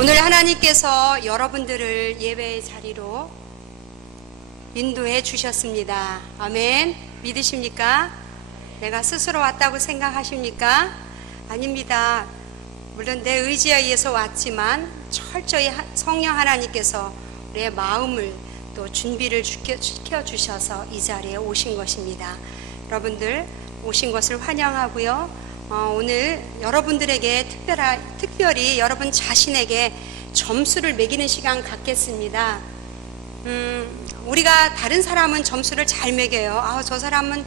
오늘 하나님께서 여러분들을 예배의 자리로 인도해 주셨습니다. 아멘. 믿으십니까? 내가 스스로 왔다고 생각하십니까? 아닙니다. 물론 내 의지에 의해서 왔지만 철저히 성령 하나님께서 우리의 마음을 또 준비를 시켜주셔서 이 자리에 오신 것입니다. 여러분들 오신 것을 환영하고요. 오늘 여러분들에게 특별히 여러분 자신에게 점수를 매기는 시간 갖겠습니다. 우리가 다른 사람은 점수를 잘 매겨요. 저 사람은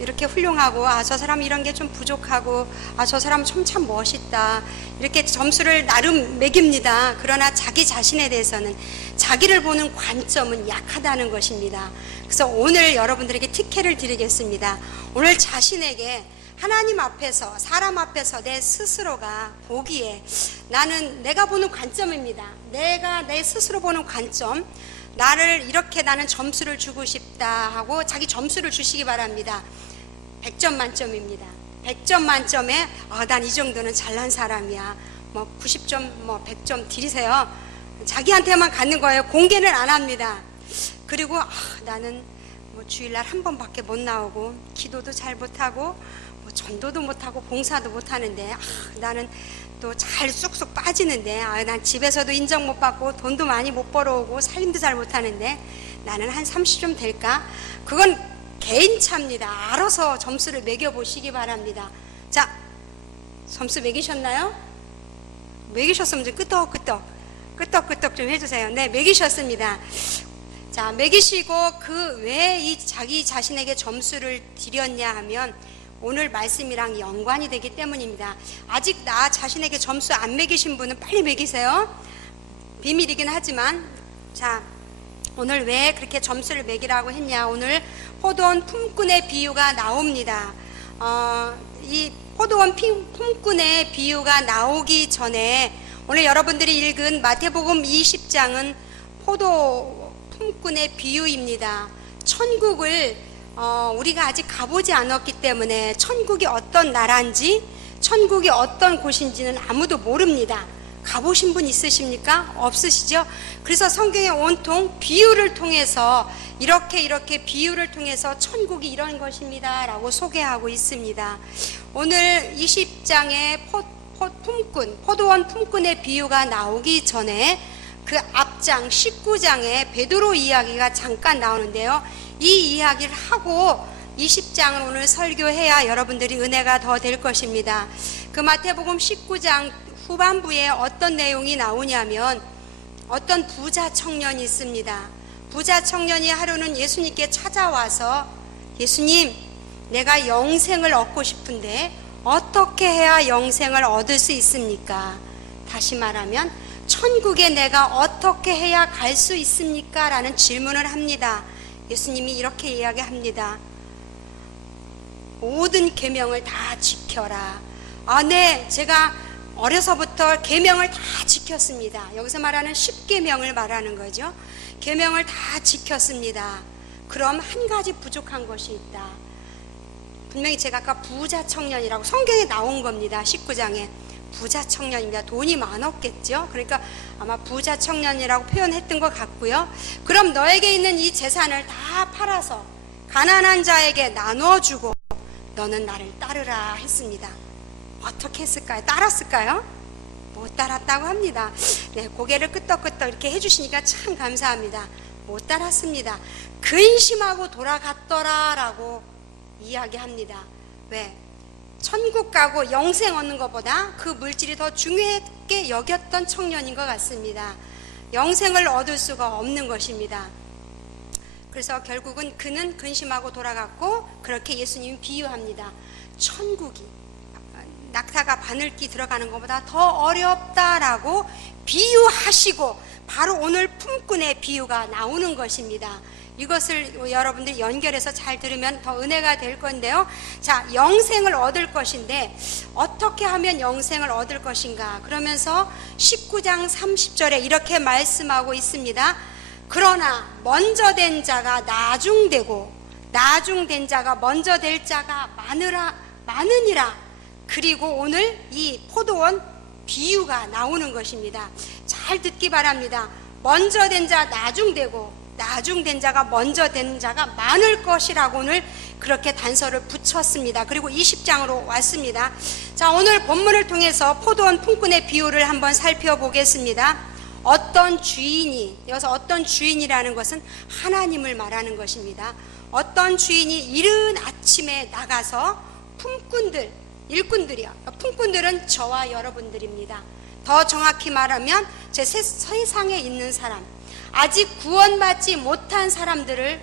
이렇게 훌륭하고, 저 사람은 이런 게 좀 부족하고, 저 사람은 참 멋있다. 이렇게 점수를 나름 매깁니다. 그러나 자기 자신에 대해서는 자기를 보는 관점은 약하다는 것입니다. 그래서 오늘 여러분들에게 특혜를 드리겠습니다. 오늘 자신에게 하나님 앞에서, 사람 앞에서 내 스스로가 보기에 나는 내가 보는 관점입니다. 내가 내 스스로 보는 관점, 나를 이렇게 나는 점수를 주고 싶다 하고 자기 점수를 주시기 바랍니다. 100점 만점입니다. 100점 만점에 난 이 정도는 잘난 사람이야. 90점, 100점 드리세요. 자기한테만 갖는 거예요. 공개는 안 합니다. 그리고 나는 주일날 한 번밖에 못 나오고 기도도 잘 못하고 전도도 못하고 봉사도 못하는데 나는 또 잘 쑥쑥 빠지는데 난 집에서도 인정 못 받고 돈도 많이 못 벌어오고 살림도 잘 못하는데 나는 한 30점 될까? 그건 개인차입니다. 알아서 점수를 매겨보시기 바랍니다. 자, 점수 매기셨나요? 매기셨으면 좀 끄떡끄떡 좀 해주세요. 네, 매기셨습니다. 자, 매기시고 왜 이 자기 자신에게 점수를 드렸냐 하면 오늘 말씀이랑 연관이 되기 때문입니다. 아직 나 자신에게 점수 안 매기신 분은 빨리 매기세요. 비밀이긴 하지만, 자, 오늘 왜 그렇게 점수를 매기라고 했냐. 오늘 포도원 품꾼의 비유가 나옵니다. 이 포도원 품꾼의 비유가 나오기 전에 오늘 여러분들이 읽은 마태복음 20장은 포도 품꾼의 비유입니다. 천국을 우리가 아직 가보지 않았기 때문에 천국이 어떤 나라인지, 천국이 어떤 곳인지는 아무도 모릅니다. 가보신 분 있으십니까? 없으시죠? 그래서 성경에 온통 비유를 통해서 이렇게 비유를 통해서 천국이 이런 것입니다 라고 소개하고 있습니다. 오늘 20장의 포도원 품꾼의 비유가 나오기 전에 그 앞장 19장에 베드로 이야기가 잠깐 나오는데요. 이 이야기를 하고 20장을 오늘 설교해야 여러분들이 은혜가 더 될 것입니다. 그 마태복음 19장 후반부에 어떤 내용이 나오냐면 어떤 부자 청년이 있습니다. 부자 청년이 하루는 예수님께 찾아와서 예수님, 내가 영생을 얻고 싶은데 어떻게 해야 영생을 얻을 수 있습니까? 다시 말하면 천국에 내가 어떻게 해야 갈 수 있습니까? 라는 질문을 합니다. 예수님이 이렇게 이야기합니다. 모든 계명을 다 지켜라. 네, 제가 어려서부터 계명을 다 지켰습니다. 여기서 말하는 10계명을 말하는 거죠. 계명을 다 지켰습니다. 그럼 한 가지 부족한 것이 있다. 분명히 제가 아까 부자 청년이라고 성경에 나온 겁니다. 19장에 부자 청년입니다. 돈이 많았겠죠. 그러니까 아마 부자 청년이라고 표현했던 것 같고요. 그럼 너에게 있는 이 재산을 다 팔아서 가난한 자에게 나눠주고 너는 나를 따르라 했습니다. 어떻게 했을까요? 따랐을까요? 못 따랐다고 합니다. 네, 고개를 끄덕끄덕 이렇게 해주시니까 참 감사합니다. 못 따랐습니다. 근심하고 돌아갔더라 라고 이야기합니다. 왜? 천국 가고 영생 얻는 것보다 그 물질이 더 중요하게 여겼던 청년인 것 같습니다. 영생을 얻을 수가 없는 것입니다. 그래서 결국은 그는 근심하고 돌아갔고 그렇게 예수님이 비유합니다. 천국이 낙타가 바늘기 들어가는 것보다 더 어렵다라고 비유하시고 바로 오늘 품꾼의 비유가 나오는 것입니다. 이것을 여러분들이 연결해서 잘 들으면 더 은혜가 될 건데요. 자, 영생을 얻을 것인데 어떻게 하면 영생을 얻을 것인가? 그러면서 19장 30절에 이렇게 말씀하고 있습니다. 그러나 먼저 된 자가 나중되고 나중된 자가 먼저 될 자가 많으니라. 그리고 오늘 이 포도원 비유가 나오는 것입니다. 자, 잘 듣기 바랍니다. 먼저 된 자 나중되고 나중된 자가 먼저 된 자가 많을 것이라고 오늘 그렇게 단서를 붙였습니다. 그리고 20장으로 왔습니다. 자, 오늘 본문을 통해서 포도원 품꾼의 비유를 한번 살펴보겠습니다. 어떤 주인이, 여기서 어떤 주인이라는 것은 하나님을 말하는 것입니다. 어떤 주인이 이른 아침에 나가서 품꾼들, 일꾼들이요. 품꾼들은 저와 여러분들입니다. 더 정확히 말하면 제 세상에 있는 사람, 아직 구원받지 못한 사람들을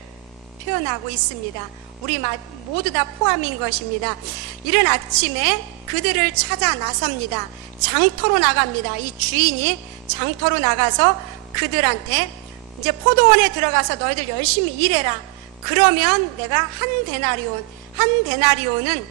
표현하고 있습니다. 우리 모두 다 포함인 것입니다. 이른 아침에 그들을 찾아 나섭니다. 장터로 나갑니다. 이 주인이 장터로 나가서 그들한테 이제 포도원에 들어가서 너희들 열심히 일해라. 그러면 내가 한 데나리온은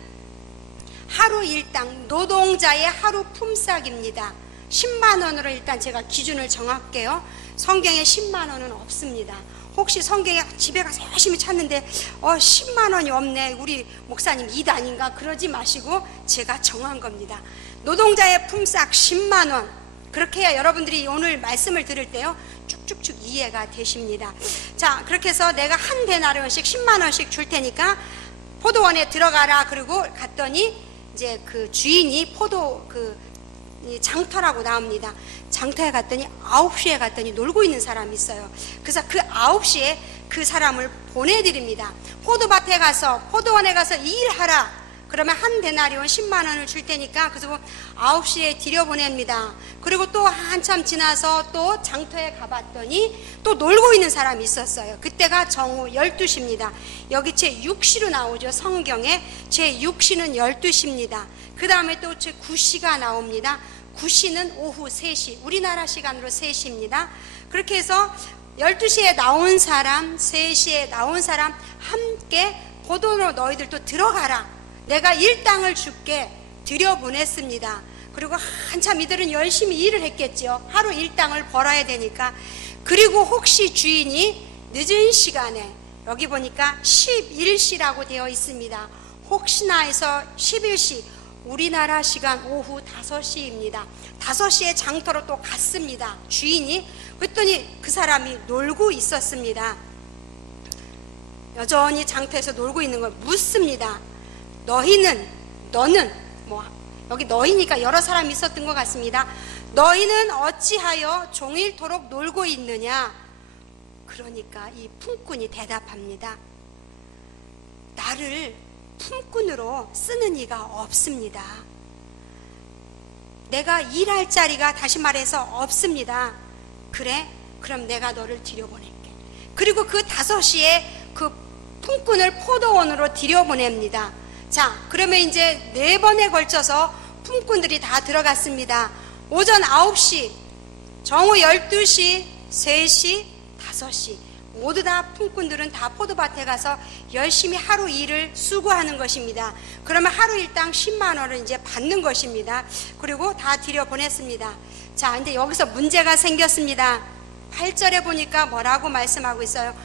하루 일당 노동자의 하루 품삯입니다. 10만 원으로 일단 제가 기준을 정할게요. 성경에 10만 원은 없습니다. 혹시 성경에 집에 가서 열심히 찾는데 10만 원이 없네, 우리 목사님 이단인가, 그러지 마시고 제가 정한 겁니다. 노동자의 품삯 10만 원. 그렇게 해야 여러분들이 오늘 말씀을 들을 때요 쭉쭉쭉 이해가 되십니다. 자, 그렇게 해서 내가 한 데나리온씩 10만 원씩 줄 테니까 포도원에 들어가라. 그리고 갔더니 이제 그 주인이 장터라고 나옵니다. 장터에 갔더니 9시에 갔더니 놀고 있는 사람이 있어요. 그래서 그 9시에 그 사람을 보내드립니다. 포도밭에 가서, 포도원에 가서 일하라. 그러면 한 데나리온 10만 원을 줄 테니까, 그래서 9시에 들여보냅니다. 그리고 또 한참 지나서 또 장터에 가봤더니 또 놀고 있는 사람이 있었어요. 그때가 정오 12시입니다. 여기 제 6시로 나오죠. 성경에 제 6시는 12시입니다. 그 다음에 또 제 9시가 나옵니다. 9시는 오후 3시, 우리나라 시간으로 3시입니다. 그렇게 해서 12시에 나온 사람, 3시에 나온 사람 함께 포도원으로 너희들도 들어가라. 내가 일당을 줄게. 들여보냈습니다. 그리고 한참 이들은 열심히 일을 했겠죠. 하루 일당을 벌어야 되니까. 그리고 혹시 주인이 늦은 시간에, 여기 보니까 11시라고 되어 있습니다. 혹시나 해서 11시, 우리나라 시간 오후 5시입니다. 5시에 장터로 또 갔습니다. 주인이. 그랬더니 그 사람이 놀고 있었습니다. 여전히 장터에서 놀고 있는 걸 묻습니다. 너는 여기 너희니까 여러 사람이 있었던 것 같습니다. 너희는 어찌하여 종일토록 놀고 있느냐? 그러니까 이 품꾼이 대답합니다. 나를 품꾼으로 쓰는 이가 없습니다. 내가 일할 자리가, 다시 말해서 없습니다. 그래? 그럼 내가 너를 들여보낼게. 그리고 그 5시에 그 품꾼을 포도원으로 들여보냅니다. 자, 그러면 이제 4번에 걸쳐서 품꾼들이 다 들어갔습니다. 오전 9시, 정오 12시, 3시, 5시 모두 다 품꾼들은 다 포도밭에 가서 열심히 하루 일을 수고하는 것입니다. 그러면 하루 일당 10만 원을 이제 받는 것입니다. 그리고 다 들여보냈습니다. 자, 근데 여기서 문제가 생겼습니다. 8절에 보니까 뭐라고 말씀하고 있어요?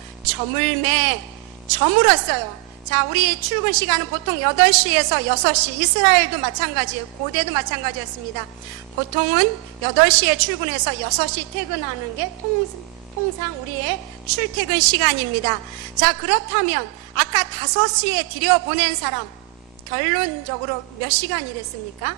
저물었어요. 자, 우리 출근 시간은 보통 8시에서 6시, 이스라엘도 마찬가지예요. 고대도 마찬가지였습니다. 보통은 8시에 출근해서 6시 퇴근하는 게 통상 우리의 출퇴근 시간입니다. 자, 그렇다면 아까 5시에 들여보낸 사람 결론적으로 몇 시간 일했습니까?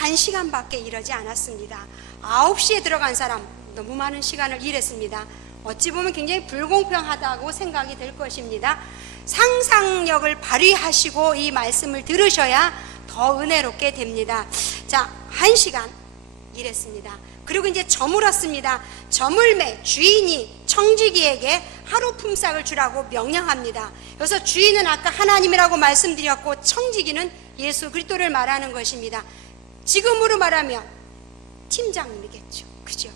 1시간밖에 일하지 않았습니다. 9시에 들어간 사람 너무 많은 시간을 일했습니다. 어찌 보면 굉장히 불공평하다고 생각이 될 것입니다. 상상력을 발휘하시고 이 말씀을 들으셔야 더 은혜롭게 됩니다. 자, 1시간 일했습니다. 그리고 이제 저물었습니다. 저물매, 주인이 청지기에게 하루 품삯을 주라고 명령합니다. 그래서 주인은 아까 하나님이라고 말씀드렸고 청지기는 예수 그리스도를 말하는 것입니다. 지금으로 말하면 팀장님이겠죠. 그죠?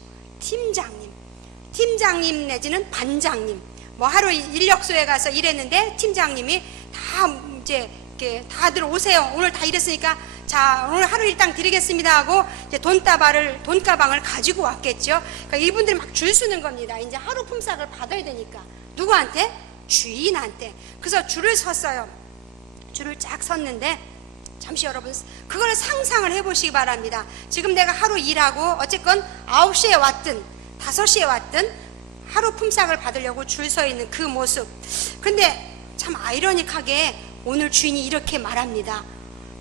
팀장님 내지는 반장님. 하루 인력소에 가서 일했는데 팀장님이 다 이제 이렇게 다들 오세요. 오늘 다 일했으니까 자, 오늘 하루 일당 드리겠습니다 하고 이제 돈가방을 가지고 왔겠죠. 그러니까 이분들이 막 줄 서는 겁니다. 이제 하루 품삯을 받아야 되니까. 누구한테? 주인한테. 그래서 줄을 섰어요. 줄을 쫙 섰는데 잠시 여러분 그걸 상상을 해보시기 바랍니다. 지금 내가 하루 일하고 어쨌건 9시에 왔든 5시에 왔든 하루 품삯을 받으려고 줄 서 있는 그 모습. 근데 참 아이러니하게 오늘 주인이 이렇게 말합니다.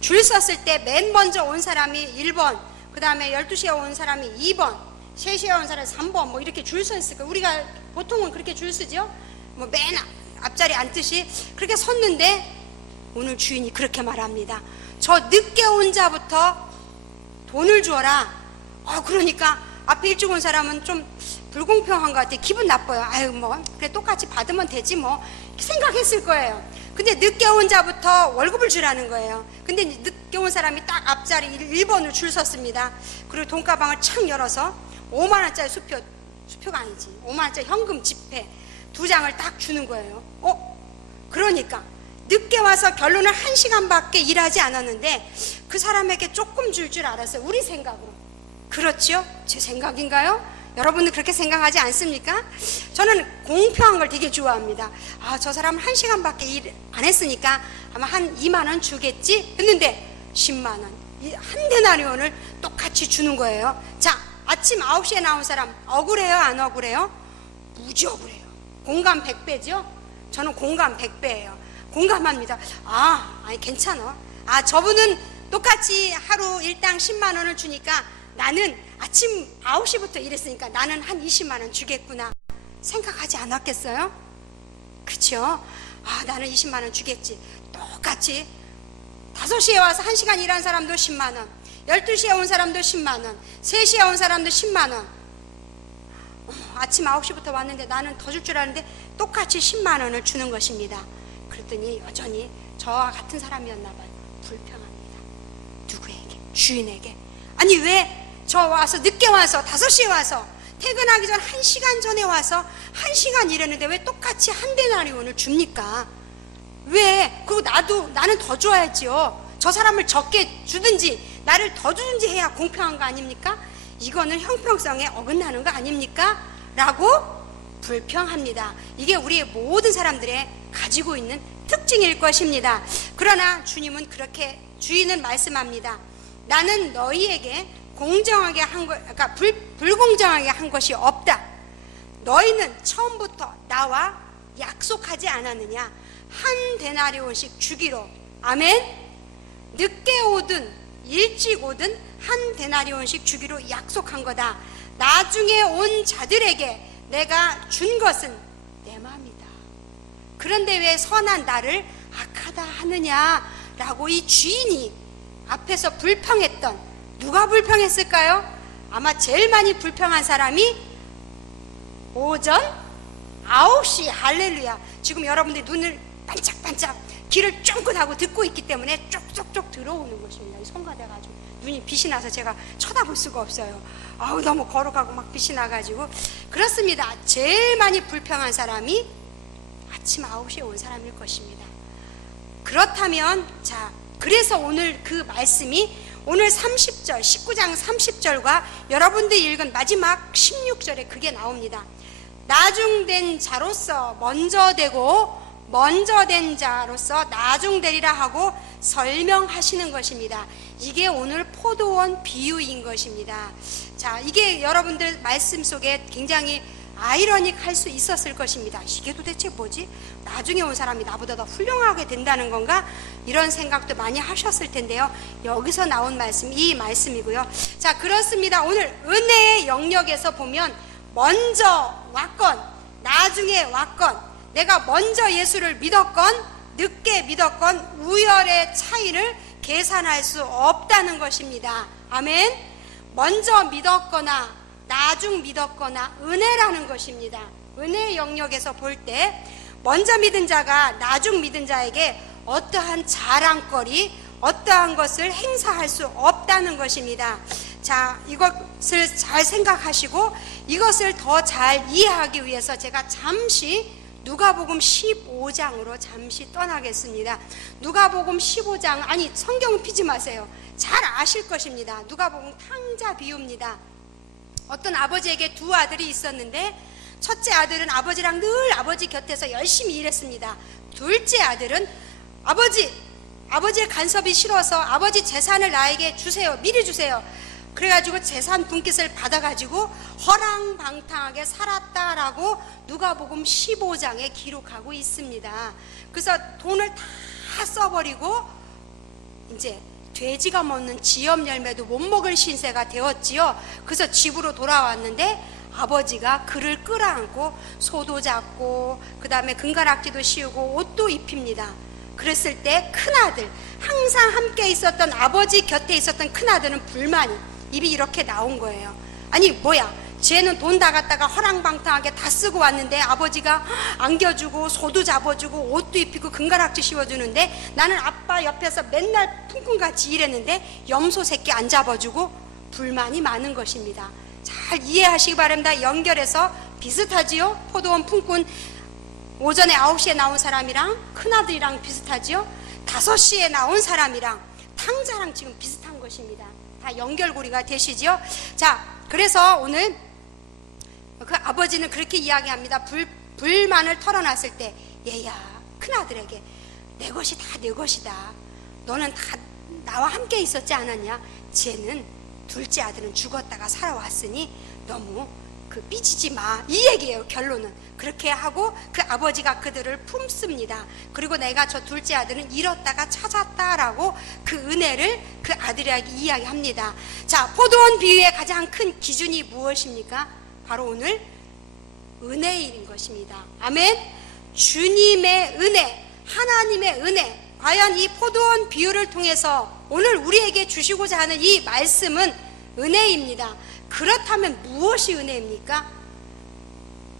줄 섰을 때 맨 먼저 온 사람이 1번, 그 다음에 12시에 온 사람이 2번, 3시에 온 사람이 3번, 뭐 이렇게 줄 서 있을 거예요. 우리가 보통은 그렇게 줄 서죠. 뭐 맨 앞자리 앉듯이 그렇게 섰는데 오늘 주인이 그렇게 말합니다. 저 늦게 온 자부터 돈을 주어라. 그러니까 앞에 일찍 온 사람은 좀 불공평한 것 같아요. 기분 나빠요. 아유 뭐 그래 똑같이 받으면 되지 뭐 이렇게 생각했을 거예요. 근데 늦게 온 자부터 월급을 주라는 거예요. 근데 늦게 온 사람이 딱 앞자리 1번으로 줄 섰습니다. 그리고 돈가방을 착 열어서 5만 원짜리 수표가 아니지, 5만 원짜리 현금 지폐 2장을 딱 주는 거예요. 그러니까 늦게 와서 결론은 1시간밖에 일하지 않았는데 그 사람에게 조금 줄 알았어요. 우리 생각으로. 그렇죠? 제 생각인가요? 여러분들 그렇게 생각하지 않습니까? 저는 공평한 걸 되게 좋아합니다. 저 사람은 1시간밖에 일 안 했으니까 아마 한 2만 원 주겠지 했는데 10만 원, 한 데나리온을 똑같이 주는 거예요. 자, 아침 9시에 나온 사람 억울해요? 안 억울해요? 무지 억울해요. 공감 100배죠? 저는 공감 100배예요. 공감합니다. 아니 괜찮아. 저분은 똑같이 하루 일당 10만 원을 주니까 나는 아침 9시부터 일했으니까 나는 한 20만 원 주겠구나 생각하지 않았겠어요? 그쵸? 나는 20만 원 주겠지. 똑같이 5시에 와서 1시간 일한 사람도 10만 원, 12시에 온 사람도 10만 원, 3시에 온 사람도 10만 원. 아침 9시부터 왔는데 나는 더 줄 줄 알았는데 똑같이 10만 원을 주는 것입니다. 그랬더니 여전히 저와 같은 사람이었나 봐요. 불평합니다. 누구에게? 주인에게. 아니 왜 저 와서 늦게 와서 5시에 와서 퇴근하기 전 1시간 전에 와서 1시간 일했는데 왜 똑같이 한 데나리온을 줍니까? 왜? 그리고 나는 더 줘야지요. 저 사람을 적게 주든지 나를 더 주든지 해야 공평한 거 아닙니까? 이거는 형평성에 어긋나는 거 아닙니까? 라고 불평합니다. 이게 우리의 모든 사람들의 가지고 있는 특징일 것입니다. 그러나 주님은 그렇게, 주인은 말씀합니다. 나는 너희에게 공정하게 그러니까 불공정하게 한 것이 없다. 너희는 처음부터 나와 약속하지 않았느냐? 한 데나리온씩 주기로. 아멘. 늦게 오든 일찍 오든 한 데나리온씩 주기로 약속한 거다. 나중에 온 자들에게 내가 준 것은 내 마음이다. 그런데 왜 선한 나를 악하다 하느냐라고 이 주인이 앞에서 불평했던, 누가 불평했을까요? 아마 제일 많이 불평한 사람이 오전 9시 할렐루야. 지금 여러분들이 눈을 반짝반짝 귀를 쫑긋하고 듣고 있기 때문에 쪽쪽쪽 들어오는 것입니다. 성가대가지고 눈이 빛이 나서 제가 쳐다볼 수가 없어요. 너무 거룩하고 막 빛이 나가지고. 그렇습니다. 제일 많이 불평한 사람이 아침 9시에 온 사람일 것입니다. 그렇다면 자, 그래서 오늘 그 말씀이 오늘 30절 19장 30절과 여러분들이 읽은 마지막 16절에 그게 나옵니다. 나중된 자로서 먼저 되고 먼저 된 자로서 나중되리라 하고 설명하시는 것입니다. 이게 오늘 포도원 비유인 것입니다. 자, 이게 여러분들 말씀 속에 굉장히 아이러닉할 수 있었을 것입니다. 이게 도대체 뭐지? 나중에 온 사람이 나보다 더 훌륭하게 된다는 건가? 이런 생각도 많이 하셨을 텐데요. 여기서 나온 말씀, 이 말씀이고요. 자, 그렇습니다. 오늘 은혜의 영역에서 보면 먼저 왔건 나중에 왔건, 내가 먼저 예수를 믿었건 늦게 믿었건 우열의 차이를 계산할 수 없다는 것입니다. 아멘. 먼저 믿었거나 나중 믿었거나 은혜라는 것입니다. 은혜의 영역에서 볼 때 먼저 믿은 자가 나중 믿은 자에게 어떠한 자랑거리, 어떠한 것을 행사할 수 없다는 것입니다. 자, 이것을 잘 생각하시고 이것을 더 잘 이해하기 위해서 제가 잠시 누가복음 15장으로 잠시 떠나겠습니다. 누가복음 15장, 아니 성경은 피지 마세요. 잘 아실 것입니다. 누가복음 탕자 비유입니다. 어떤 아버지에게 두 아들이 있었는데 첫째 아들은 아버지랑 늘 아버지 곁에서 열심히 일했습니다. 둘째 아들은 아버지 아버지의 간섭이 싫어서 아버지 재산을 나에게 주세요. 미리 주세요. 그래가지고 재산 분깃을 받아가지고 허랑방탕하게 살았다라고 누가복음 15장에 기록하고 있습니다. 그래서 돈을 다 써버리고 이제 돼지가 먹는 지엽 열매도 못 먹을 신세가 되었지요. 그래서 집으로 돌아왔는데 아버지가 그를 끌어안고 소도 잡고 그 다음에 금가락지도 씌우고 옷도 입힙니다. 그랬을 때 큰아들, 항상 함께 있었던 아버지 곁에 있었던 큰아들은 불만이 입이 이렇게 나온 거예요. 아니 뭐야, 쟤는 돈 다 갖다가 허랑방탕하게 다 쓰고 왔는데 아버지가 안겨주고 소도 잡아주고 옷도 입히고 금가락지 씌워주는데 나는 아빠 옆에서 맨날 풍꾼같이 일했는데 염소 새끼 안 잡아주고 불만이 많은 것입니다. 잘 이해하시기 바랍니다. 연결해서 비슷하지요? 포도원 품꾼 오전에 9시에 나온 사람이랑 큰아들이랑 비슷하지요? 5시에 나온 사람이랑 탕자랑 지금 비슷한 것입니다. 다 연결고리가 되시죠? 자, 그래서 오늘 그 아버지는 그렇게 이야기합니다. 불만을 털어놨을 때, 얘야, 큰아들에게 내 것이 다 내 것이다. 너는 다 나와 함께 있었지 않았냐? 쟤는 둘째 아들은 죽었다가 살아왔으니 너무 삐지지 마, 이 얘기예요. 결론은 그렇게 하고 그 아버지가 그들을 품습니다. 그리고 내가 저 둘째 아들은 잃었다가 찾았다라고 그 은혜를 그 아들에게 이야기합니다. 자, 포도원 비유의 가장 큰 기준이 무엇입니까? 바로 오늘 은혜인 것입니다. 아멘. 주님의 은혜, 하나님의 은혜. 과연 이 포도원 비유를 통해서 오늘 우리에게 주시고자 하는 이 말씀은 은혜입니다. 그렇다면 무엇이 은혜입니까?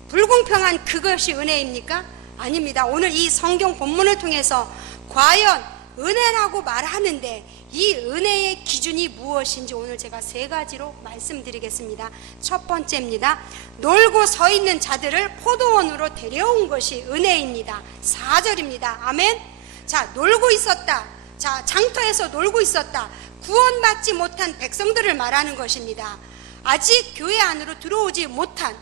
불공평한 그것이 은혜입니까? 아닙니다. 오늘 이 성경 본문을 통해서 과연 은혜라고 말하는데 이 은혜의 기준이 무엇인지 오늘 제가 3가지로 말씀드리겠습니다. 첫 번째입니다. 놀고 서 있는 자들을 포도원으로 데려온 것이 은혜입니다. 4절입니다. 아멘. 자, 놀고 있었다. 자, 장터에서 놀고 있었다. 구원받지 못한 백성들을 말하는 것입니다. 아직 교회 안으로 들어오지 못한,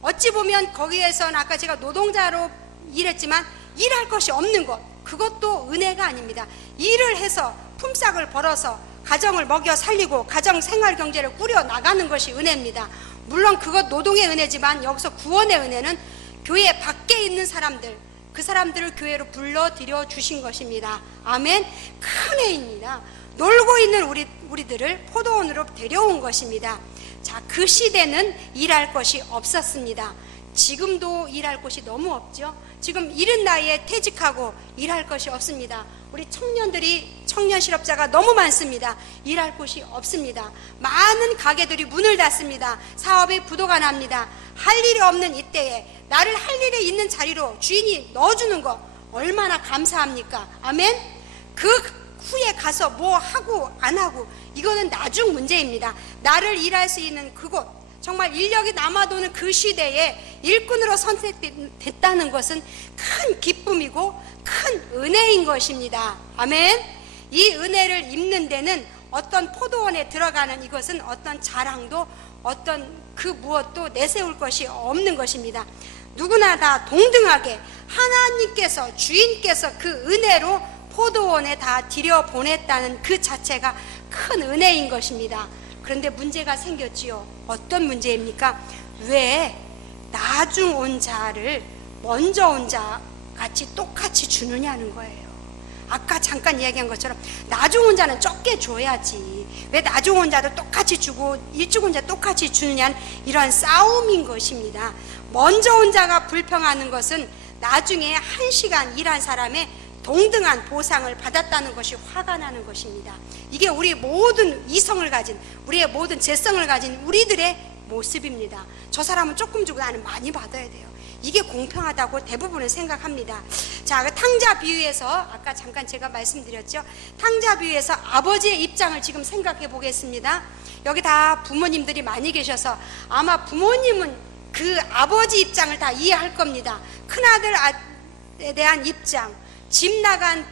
어찌 보면 거기에서는 아까 제가 노동자로 일했지만 일할 것이 없는 것, 그것도 은혜가 아닙니다. 일을 해서 품삯을 벌어서 가정을 먹여 살리고 가정 생활 경제를 꾸려 나가는 것이 은혜입니다. 물론 그것 노동의 은혜지만 여기서 구원의 은혜는 교회 밖에 있는 사람들, 그 사람들을 교회로 불러들여 주신 것입니다. 아멘. 큰 은혜입니다. 놀고 있는 우리들을 포도원으로 데려온 것입니다. 자, 그 시대는 일할 것이 없었습니다. 지금도 일할 곳이 너무 없죠. 지금 이른 나이에 퇴직하고 일할 것이 없습니다. 우리 청년들이, 청년 실업자가 너무 많습니다. 일할 곳이 없습니다. 많은 가게들이 문을 닫습니다. 사업이 부도가 납니다. 할 일이 없는 이때에 나를 할 일이 있는 자리로 주인이 넣어주는 거 얼마나 감사합니까? 아멘. 그 후에 가서 뭐 하고 안 하고 이거는 나중 문제입니다. 나를 일할 수 있는 그곳, 정말 인력이 남아도는 그 시대에 일꾼으로 선택됐다는 것은 큰 기쁨이고 큰 은혜인 것입니다. 아멘. 이 은혜를 입는 데는 어떤 포도원에 들어가는 이것은 어떤 자랑도 어떤 그 무엇도 내세울 것이 없는 것입니다. 누구나 다 동등하게 하나님께서, 주인께서 그 은혜로 포도원에 다 들여보냈다는 그 자체가 큰 은혜인 것입니다. 그런데 문제가 생겼지요. 어떤 문제입니까? 왜 나중 온 자를 먼저 온 자 같이 똑같이 주느냐는 거예요. 아까 잠깐 이야기한 것처럼 나중 온 자는 적게 줘야지, 왜 나중 온 자도 똑같이 주고 일찍 온 자 똑같이 주느냐는 이런 싸움인 것입니다. 먼저 온 자가 불평하는 것은 나중에 1시간 일한 사람의 동등한 보상을 받았다는 것이 화가 나는 것입니다. 이게 우리 모든 이성을 가진, 우리의 모든 재성을 가진 우리들의 모습입니다. 저 사람은 조금 주고 나는 많이 받아야 돼요. 이게 공평하다고 대부분은 생각합니다. 자, 그 탕자 비유에서 아까 잠깐 제가 말씀드렸죠. 탕자 비유에서 아버지의 입장을 지금 생각해 보겠습니다. 여기 다 부모님들이 많이 계셔서 아마 부모님은 그 아버지 입장을 다 이해할 겁니다. 큰아들에 대한 입장, 집 나간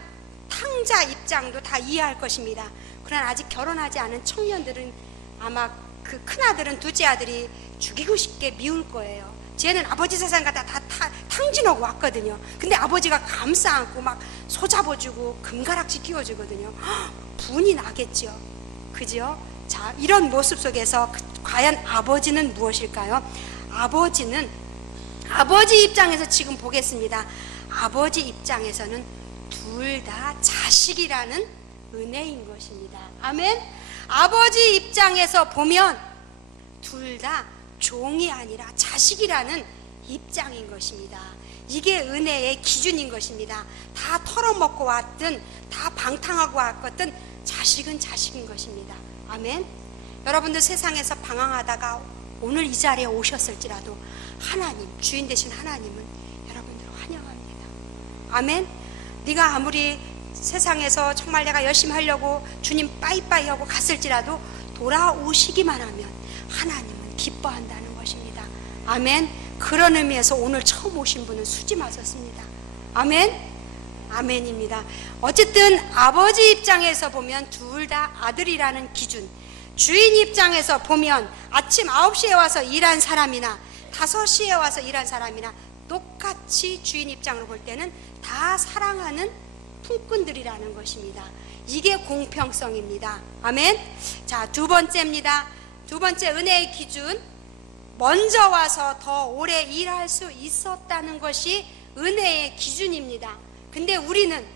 탕자 입장도 다 이해할 것입니다. 그러나 아직 결혼하지 않은 청년들은 아마 그 큰아들은 둘째 아들이 죽이고 싶게 미울 거예요. 쟤는 아버지 세상 가다 다 탕진하고 왔거든요. 근데 아버지가 감싸 안고 막 소잡아주고 금가락지 끼워주거든요. 분이 나겠죠. 그죠? 자, 이런 모습 속에서 과연 아버지는 무엇일까요? 아버지는, 아버지 입장에서 지금 보겠습니다. 아버지 입장에서는 둘 다 자식이라는 은혜인 것입니다. 아멘. 아버지 입장에서 보면 둘 다 종이 아니라 자식이라는 입장인 것입니다. 이게 은혜의 기준인 것입니다. 다 털어먹고 왔든 다 방탕하고 왔거든 자식은 자식인 것입니다. 아멘. 여러분들 세상에서 방황하다가 오늘 이 자리에 오셨을지라도 하나님, 주인 되신 하나님은 여러분들을 환영합니다. 아멘. 네가 아무리 세상에서 정말 내가 열심히 하려고 주님 빠이빠이 하고 갔을지라도 돌아오시기만 하면 하나님은 기뻐한다는 것입니다. 아멘. 그런 의미에서 오늘 처음 오신 분은 수지 마셨습니다. 아멘. 아멘입니다. 어쨌든 아버지 입장에서 보면 둘 다 아들이라는 기준, 주인 입장에서 보면 아침 9시에 와서 일한 사람이나 5시에 와서 일한 사람이나 똑같이 주인 입장으로 볼 때는 다 사랑하는 품꾼들이라는 것입니다. 이게 공평성입니다. 아멘. 자, 두 번째입니다. 두 번째 은혜의 기준, 먼저 와서 더 오래 일할 수 있었다는 것이 은혜의 기준입니다. 근데 우리는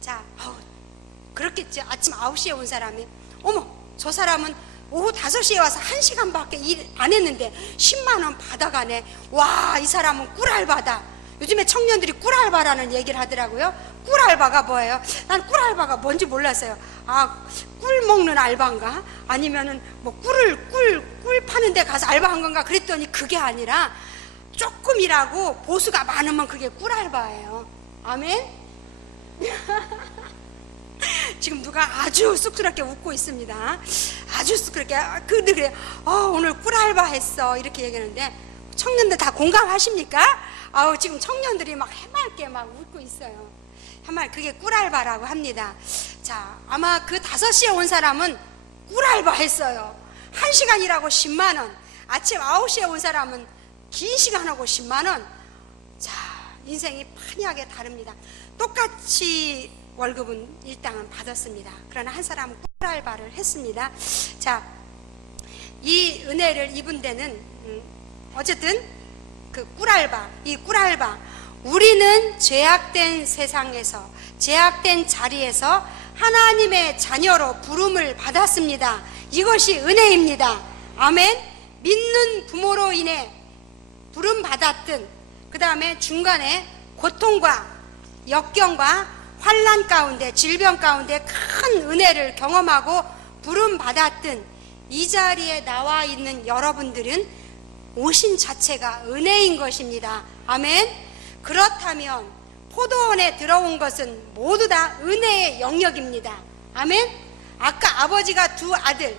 자, 그렇겠죠. 아침 9시에 온 사람이 어머, 저 사람은 오후 5시에 와서 1시간밖에 일 안 했는데 10만 원 받아가네. 와, 이 사람은 꿀알바다. 요즘에 청년들이 꿀알바라는 얘기를 하더라고요. 꿀알바가 뭐예요? 난 꿀알바가 뭔지 몰랐어요. 아, 꿀 먹는 알바인가? 아니면은 뭐 꿀 파는 데 가서 알바한 건가? 그랬더니 그게 아니라 조금 일하고 보수가 많으면 그게 꿀알바예요. 아멘? 지금 누가 아주 쑥스럽게 웃고 있습니다. 아주 쑥스럽게. 근데 그래, 오늘 꿀알바 했어. 이렇게 얘기하는데 청년들 다 공감하십니까? 지금 청년들이 막 해맑게 막 웃고 있어요. 해맑, 그게 꿀알바라고 합니다. 자, 아마 그 5시에 온 사람은 꿀알바 했어요. 1시간 일하고 10만 원. 아침 9시에 온 사람은 긴 시간 하고 10만 원. 자, 인생이 판이하게 다릅니다. 똑같이 월급은 일당은 받았습니다. 그러나 한 사람은 꿀알바를 했습니다. 자, 이 은혜를 입은 데는 어쨌든 그 꿀알바, 이 꿀알바, 우리는 죄악된 세상에서, 죄악된 자리에서 하나님의 자녀로 부름을 받았습니다. 이것이 은혜입니다. 아멘. 믿는 부모로 인해 부름 받았든, 그 다음에 중간에 고통과 역경과 환난 가운데, 질병 가운데 큰 은혜를 경험하고 부름 받았든, 이 자리에 나와 있는 여러분들은 오신 자체가 은혜인 것입니다. 아멘. 그렇다면 포도원에 들어온 것은 모두 다 은혜의 영역입니다. 아멘. 아까 아버지가 두 아들,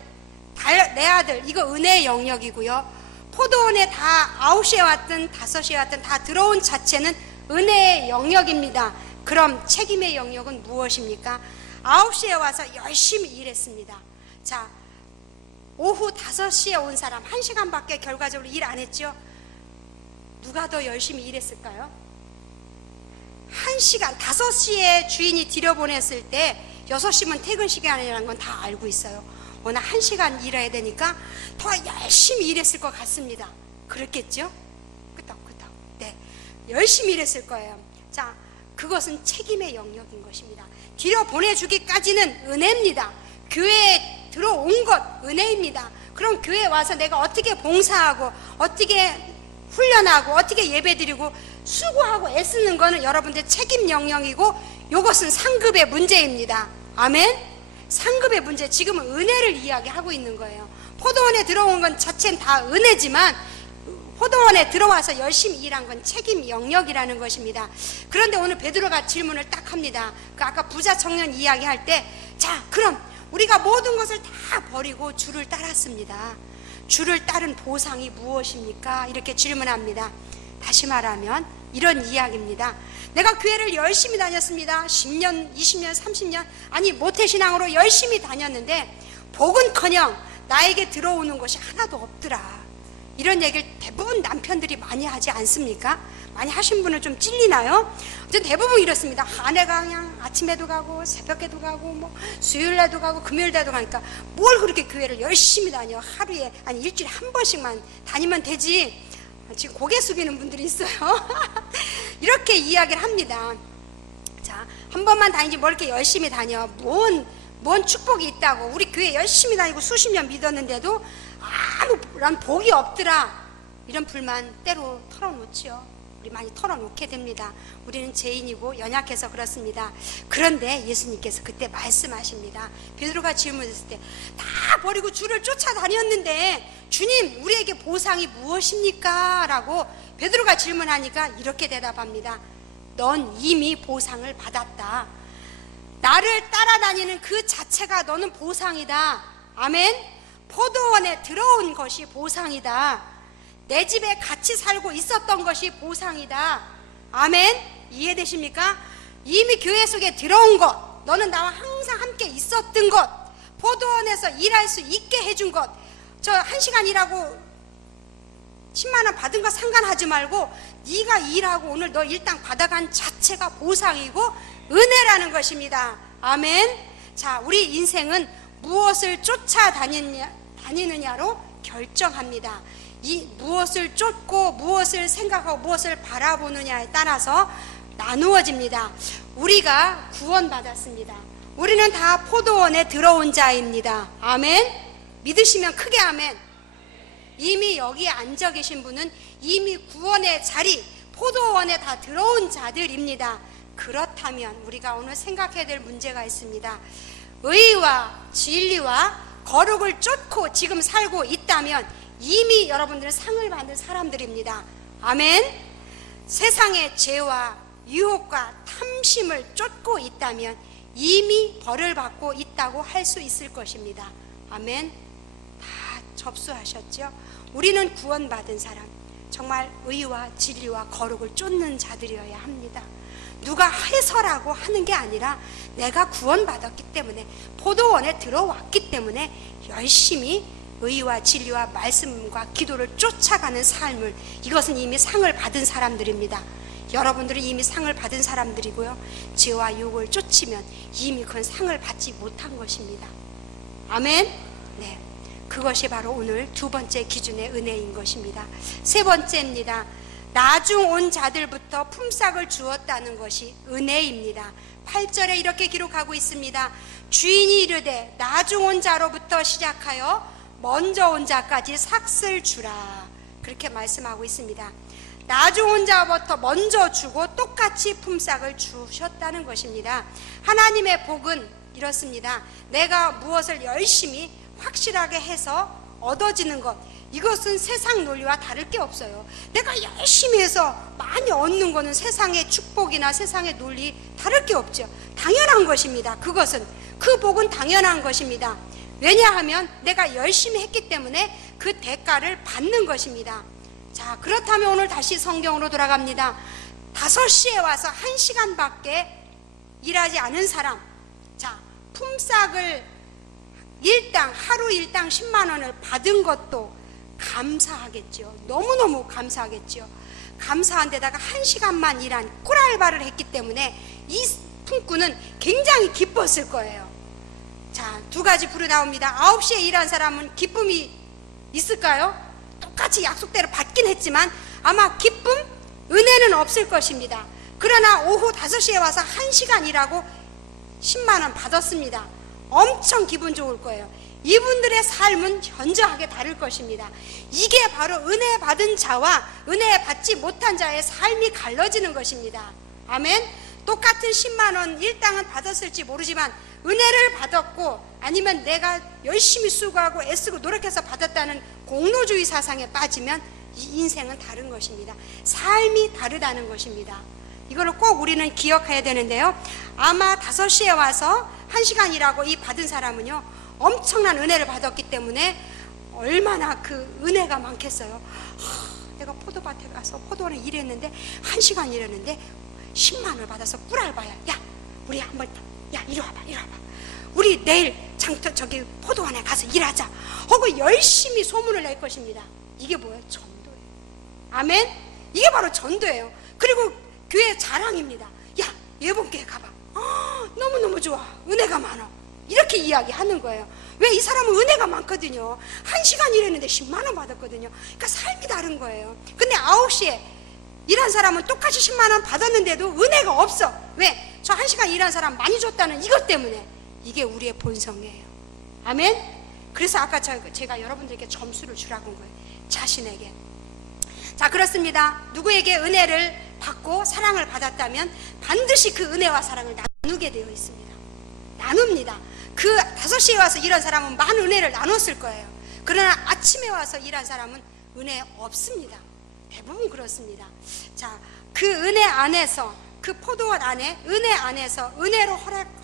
내 아들, 이거 은혜의 영역이고요. 포도원에 다 9시에 왔든 5시에 왔든 다 들어온 자체는 은혜의 영역입니다. 그럼 책임의 영역은 무엇입니까? 9시에 와서 열심히 일했습니다. 자, 오후 5시에 온 사람 1시간밖에 결과적으로 일 안 했죠? 누가 더 열심히 일했을까요? 1시간, 5시에 주인이 들여보냈을 때 6시면 퇴근 시간이라는 건 다 알고 있어요. 워낙 1시간 일해야 되니까 더 열심히 일했을 것 같습니다. 그렇겠죠? 끄떡끄떡. 네, 열심히 일했을 거예요. 자, 그것은 책임의 영역인 것입니다. 들여보내주기까지는 은혜입니다. 교회에 들어온 것 은혜입니다. 그럼 교회에 와서 내가 어떻게 봉사하고 어떻게 훈련하고 어떻게 예배드리고 수고하고 애쓰는 것은 여러분들의 책임 영역이고, 이것은 상급의 문제입니다. 아멘. 상급의 문제, 지금은 은혜를 이야기하고 있는 거예요. 포도원에 들어온 건 자체는 다 은혜지만 포도원에 들어와서 열심히 일한 건 책임 영역이라는 것입니다. 그런데 오늘 베드로가 질문을 딱 합니다. 그 아까 부자 청년 이야기할 때, 자, 그럼 우리가 모든 것을 다 버리고 주를 따랐습니다. 주를 따른 보상이 무엇입니까? 이렇게 질문합니다. 다시 말하면 이런 이야기입니다. 내가 교회를 열심히 다녔습니다. 10년, 20년, 30년, 아니 모태신앙으로 열심히 다녔는데 복은커녕 나에게 들어오는 것이 하나도 없더라. 이런 얘기를 대부분 남편들이 많이 하지 않습니까? 많이 하신 분은 좀 찔리나요? 대부분 이렇습니다. 아내가 그냥 아침에도 가고 새벽에도 가고 뭐 수요일날도 가고 금요일날도 가니까 뭘 그렇게 교회를 열심히 다녀. 하루에 아니 일주일에 한 번씩만 다니면 되지. 지금 고개 숙이는 분들이 있어요. 이렇게 이야기를 합니다. 자, 한 번만 다니지 뭘 이렇게 열심히 다녀. 뭔 축복이 있다고. 우리 교회 열심히 다니고 수십 년 믿었는데도 아무런 복이 없더라. 이런 불만 때로 털어놓지요. 우리 많이 털어놓게 됩니다. 우리는 죄인이고 연약해서 그렇습니다. 그런데 예수님께서 그때 말씀하십니다. 베드로가 질문했을 때 다 버리고 주를 쫓아다녔는데 주님, 우리에게 보상이 무엇입니까? 라고 베드로가 질문하니까 이렇게 대답합니다. 넌 이미 보상을 받았다. 나를 따라다니는 그 자체가 너는 보상이다. 아멘. 포도원에 들어온 것이 보상이다. 내 집에 같이 살고 있었던 것이 보상이다. 아멘. 이해되십니까? 이미 교회 속에 들어온 것, 너는 나와 항상 함께 있었던 것, 포도원에서 일할 수 있게 해준 것, 저 1시간 일하고 10만 원 받은 거 상관하지 말고 네가 일하고 오늘 너 일당 받아간 자체가 보상이고 은혜라는 것입니다. 아멘. 자, 우리 인생은 무엇을 쫓아다니느냐로 결정합니다. 이 무엇을 쫓고 무엇을 생각하고 무엇을 바라보느냐에 따라서 나누어집니다. 우리가 구원받았습니다. 우리는 다 포도원에 들어온 자입니다. 아멘. 믿으시면 크게 아멘. 이미 여기에 앉아 계신 분은 이미 구원의 자리, 포도원에 다 들어온 자들입니다. 그렇다면 우리가 오늘 생각해야 될 문제가 있습니다. 의와 진리와 거룩을 쫓고 지금 살고 있다면 이미 여러분들은 상을 받는 사람들입니다. 아멘. 세상의 죄와 유혹과 탐심을 쫓고 있다면 이미 벌을 받고 있다고 할 수 있을 것입니다. 아멘. 다 접수하셨죠? 우리는 구원받은 사람, 정말 의와 진리와 거룩을 쫓는 자들이어야 합니다. 누가 해서라고 하는 게 아니라 내가 구원받았기 때문에, 포도원에 들어왔기 때문에 열심히 의와 진리와 말씀과 기도를 쫓아가는 삶을, 이것은 이미 상을 받은 사람들입니다. 여러분들은 이미 상을 받은 사람들이고요, 죄와 유혹을 쫓으면 이미 그건 상을 받지 못한 것입니다. 아멘. 네, 그것이 바로 오늘 두 번째 기준의 은혜인 것입니다. 세 번째입니다. 나중 온 자들부터 품삯을 주었다는 것이 은혜입니다. 8절에 이렇게 기록하고 있습니다. 주인이 이르되 나중 온 자로부터 시작하여 먼저 온 자까지 삭슬 주라. 그렇게 말씀하고 있습니다. 나중 온 자부터 먼저 주고 똑같이 품삯을 주셨다는 것입니다. 하나님의 복은 이렇습니다. 내가 무엇을 열심히 확실하게 해서 얻어지는 것, 이것은 세상 논리와 다를 게 없어요. 내가 열심히 해서 많이 얻는 것은 세상의 축복이나 세상의 논리 다를 게 없죠. 당연한 것입니다. 그것은, 그 복은 당연한 것입니다. 왜냐하면 내가 열심히 했기 때문에 그 대가를 받는 것입니다. 자, 그렇다면 오늘 다시 성경으로 돌아갑니다. 5시에 와서 1시간밖에 일하지 않은 사람, 자, 품삯을 하루 일당 10만 원을 받은 것도 감사하겠죠. 너무너무 감사하겠죠. 감사한 데다가 1시간만 일한 꿀알바를 했기 때문에 이 품꾼은 굉장히 기뻤을 거예요. 자, 두 가지 불이 나옵니다. 9시에 일한 사람은 기쁨이 있을까요? 똑같이 약속대로 받긴 했지만 아마 기쁨, 은혜는 없을 것입니다. 그러나 오후 5시에 와서 1시간 일하고 10만 원 받았습니다. 엄청 기분 좋을 거예요. 이분들의 삶은 현저하게 다를 것입니다. 이게 바로 은혜 받은 자와 은혜 받지 못한 자의 삶이 갈라지는 것입니다. 아멘. 똑같은 10만 원 일당은 받았을지 모르지만 은혜를 받았고 아니면 내가 열심히 수고하고 애쓰고 노력해서 받았다는 공로주의 사상에 빠지면 이 인생은 다른 것입니다. 삶이 다르다는 것입니다. 이걸 꼭 우리는 기억해야 되는데요. 아마 5시에 와서 1시간 일하고 이 받은 사람은요, 엄청난 은혜를 받았기 때문에 얼마나 그 은혜가 많겠어요. 내가 포도밭에 가서 포도원에 일했는데 1시간 일했는데 10만 원을 받아서 꿀알바야. 야, 우리 한번, 야, 이리 와봐. 우리 내일 저기 포도원에 가서 일하자 하고 열심히 소문을 낼 것입니다. 이게 뭐예요? 전도예요. 아멘. 이게 바로 전도예요. 그리고 교회 자랑입니다. 야, 예본교회 가봐. 너무너무 좋아. 은혜가 많아. 이렇게 이야기하는 거예요. 왜? 이 사람은 은혜가 많거든요. 1시간 일했는데 10만 원 받았거든요. 그러니까 삶이 다른 거예요. 근데 9시에 일한 사람은 똑같이 10만 원 받았는데도 은혜가 없어. 왜? 저 1시간 일한 사람 많이 줬다는 이것 때문에. 이게 우리의 본성이에요. 아멘. 그래서 아까 제가 여러분들에게 점수를 주라고 한 거예요. 자신에게. 자, 그렇습니다. 누구에게 은혜를 받고 사랑을 받았다면 반드시 그 은혜와 사랑을 나누게 되어 있습니다. 나눕니다. 그 5시에 와서 일한 사람은 많은 은혜를 나눴을 거예요. 그러나 아침에 와서 일한 사람은 은혜 없습니다. 대부분 그렇습니다. 자, 그 은혜 안에서, 그 포도원 안에, 은혜 안에서 은혜로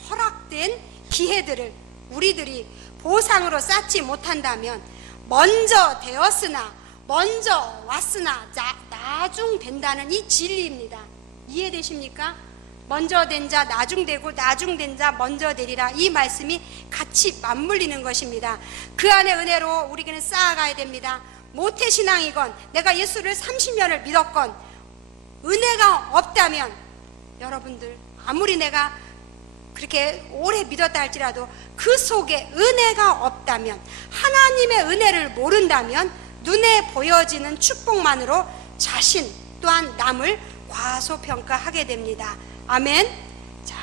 허락된 기회들을 우리들이 보상으로 쌓지 못한다면 먼저 되었으나, 먼저 왔으나 나중 된다는 이 진리입니다. 이해되십니까? 먼저 된 자 나중 되고, 나중 된 자 먼저 되리라. 이 말씀이 같이 맞물리는 것입니다. 그 안에 은혜로 우리에게는 쌓아가야 됩니다. 모태신앙이건 내가 예수를 30년을 믿었건 은혜가 없다면, 여러분들 아무리 내가 그렇게 오래 믿었다 할지라도 그 속에 은혜가 없다면, 하나님의 은혜를 모른다면 눈에 보여지는 축복만으로 자신 또한 남을 과소평가하게 됩니다. 아멘. 자,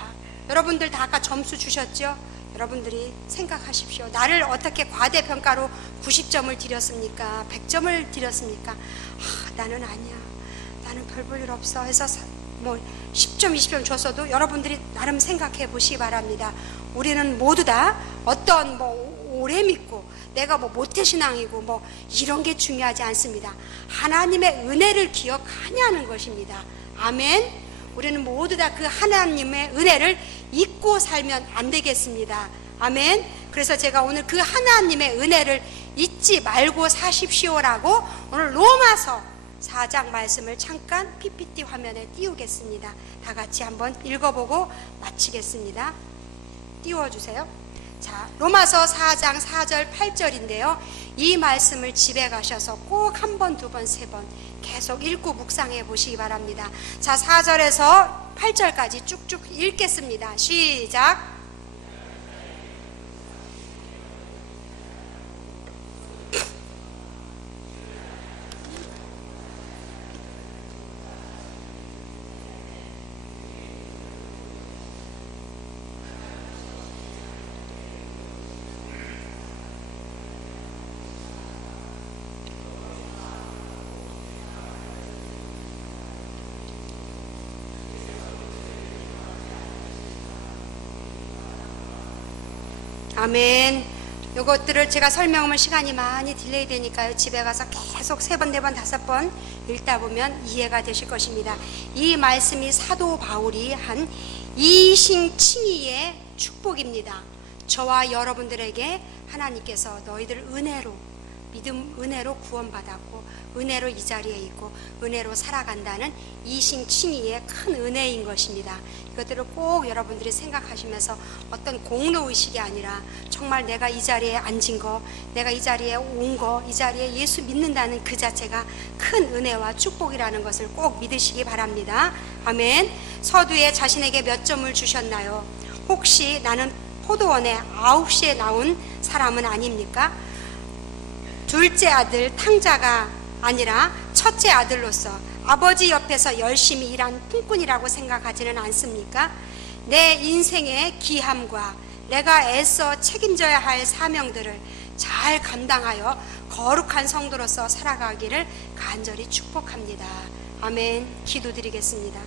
여러분들 다 아까 점수 주셨죠? 여러분들이 생각하십시오. 나를 어떻게 과대평가로 90점을 드렸습니까? 100점을 드렸습니까? 나는 아니야, 나는 별 볼 일 없어 해서 뭐 10점 20점 줬어도 여러분들이 나름 생각해 보시기 바랍니다. 우리는 모두 다 어떤 오래 믿고 내가 모태신앙이고 이런 게 중요하지 않습니다. 하나님의 은혜를 기억하냐는 것입니다. 아멘. 우리는 모두 다 그 하나님의 은혜를 잊고 살면 안 되겠습니다. 아멘. 그래서 제가 오늘 그 하나님의 은혜를 잊지 말고 사십시오라고 오늘 로마서 4장 말씀을 잠깐 PPT 화면에 띄우겠습니다. 다 같이 한번 읽어보고 마치겠습니다. 띄워주세요. 자, 로마서 4장 4절 8절인데요. 이 말씀을 집에 가셔서 꼭 한 번, 두 번, 세 번 계속 읽고 묵상해 보시기 바랍니다. 자, 4절에서 8절까지 쭉쭉 읽겠습니다. 시작. 아멘. 이것들을 제가 설명하면 시간이 많이 딜레이 되니까요. 집에 가서 계속 3번, 4번, 5번 읽다 보면 이해가 되실 것입니다. 이 말씀이 사도 바울이 한 이신칭의의 축복입니다. 저와 여러분들에게 하나님께서 너희들 은혜로, 믿음 은혜로 구원받았고 은혜로 이 자리에 있고 은혜로 살아간다는 이신칭의의 큰 은혜인 것입니다. 이것들을 꼭 여러분들이 생각하시면서 어떤 공로의식이 아니라 정말 내가 이 자리에 앉은 거, 내가 이 자리에 온 거, 이 자리에 예수 믿는다는 그 자체가 큰 은혜와 축복이라는 것을 꼭 믿으시기 바랍니다. 아멘. 서두에 자신에게 몇 점을 주셨나요? 혹시 나는 포도원에 9시에 나온 사람은 아닙니까? 둘째 아들 탕자가 아니라 첫째 아들로서 아버지 옆에서 열심히 일한 품꾼이라고 생각하지는 않습니까? 내 인생의 기함과 내가 애써 책임져야 할 사명들을 잘 감당하여 거룩한 성도로서 살아가기를 간절히 축복합니다. 아멘. 기도드리겠습니다.